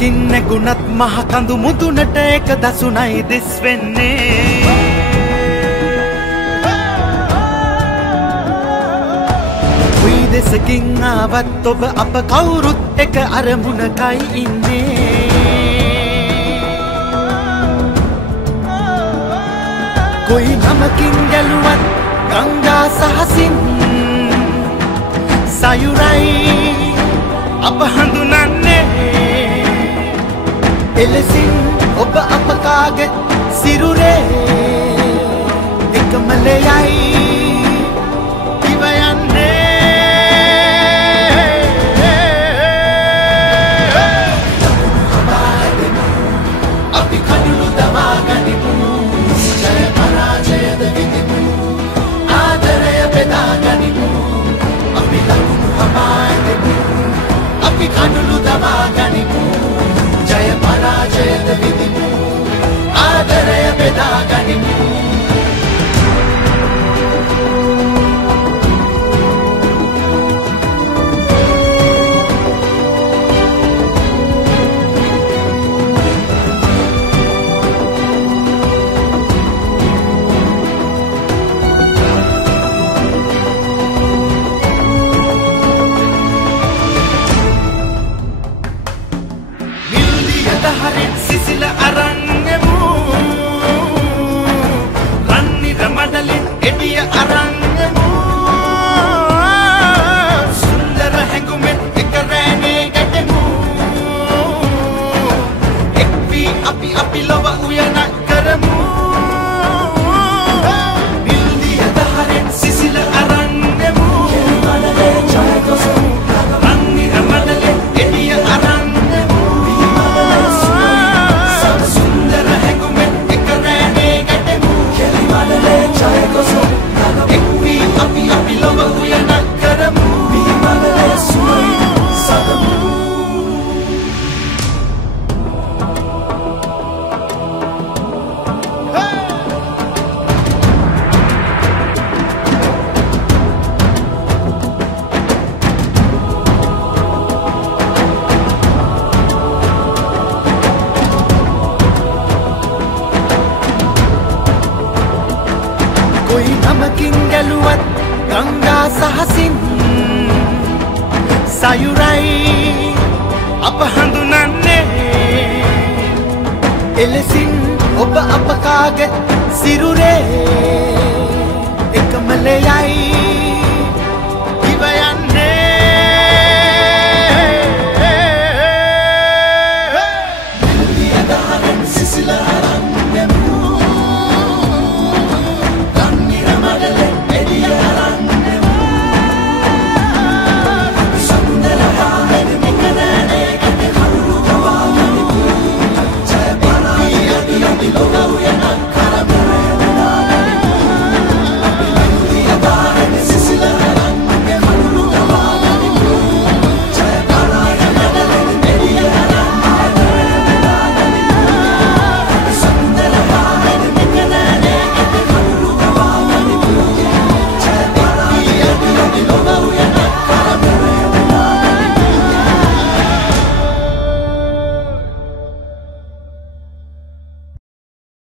මලකින් නැගුණත් මහ කඳු මුදුනට එක දසුණයි දිස් වෙන්නේ උයි දෙසකින් ආවත් ඔබ අප කවුරුත් එක අරමුණකයි ඉන්නේ කොයි නමකින් ගැලුවත් ගංගා සහසින් සයුරයි අප හඳුනන්නේ එලෙසින් ඔබ අප කාගෙත් සිරුරේ එකමලයයි ඉව යන්නේ අපි කඩුළු දමා ගනිමු ජය පරාජයද විඳිමු ආදරය බෙදා ගනිමු අපි ලකුණු හමා දෙමු අපි කඩුළු දමා ගනිමු ජය පරාජයද විඳිමු ආදරය බෙදා ගනිමු හරින් සිසිල අරන්ගෙමු රන්නිර මඩලින් එඩිය අරන්ගෙමු සුන්දර හැඟුමෙන් එක රෑනේ ගැටෙමු එක් වී අපි ලොව උයනක් කරමු නිල්දියද හරින් සිසිල අරන්ගෙමු රන්නිර මඩලින් එඩිය අරන්ගෙමු අපි ලොව උයනක් කරමු බිහිමලේ සුවයි සදමු කොයි නමකින් ගැලුවත් ගංගා සහසින් සයුරයි අප හඳුනන්නේ එලෙසින් ඔබ අප කාගෙත් සිරුරේ එකමලයයි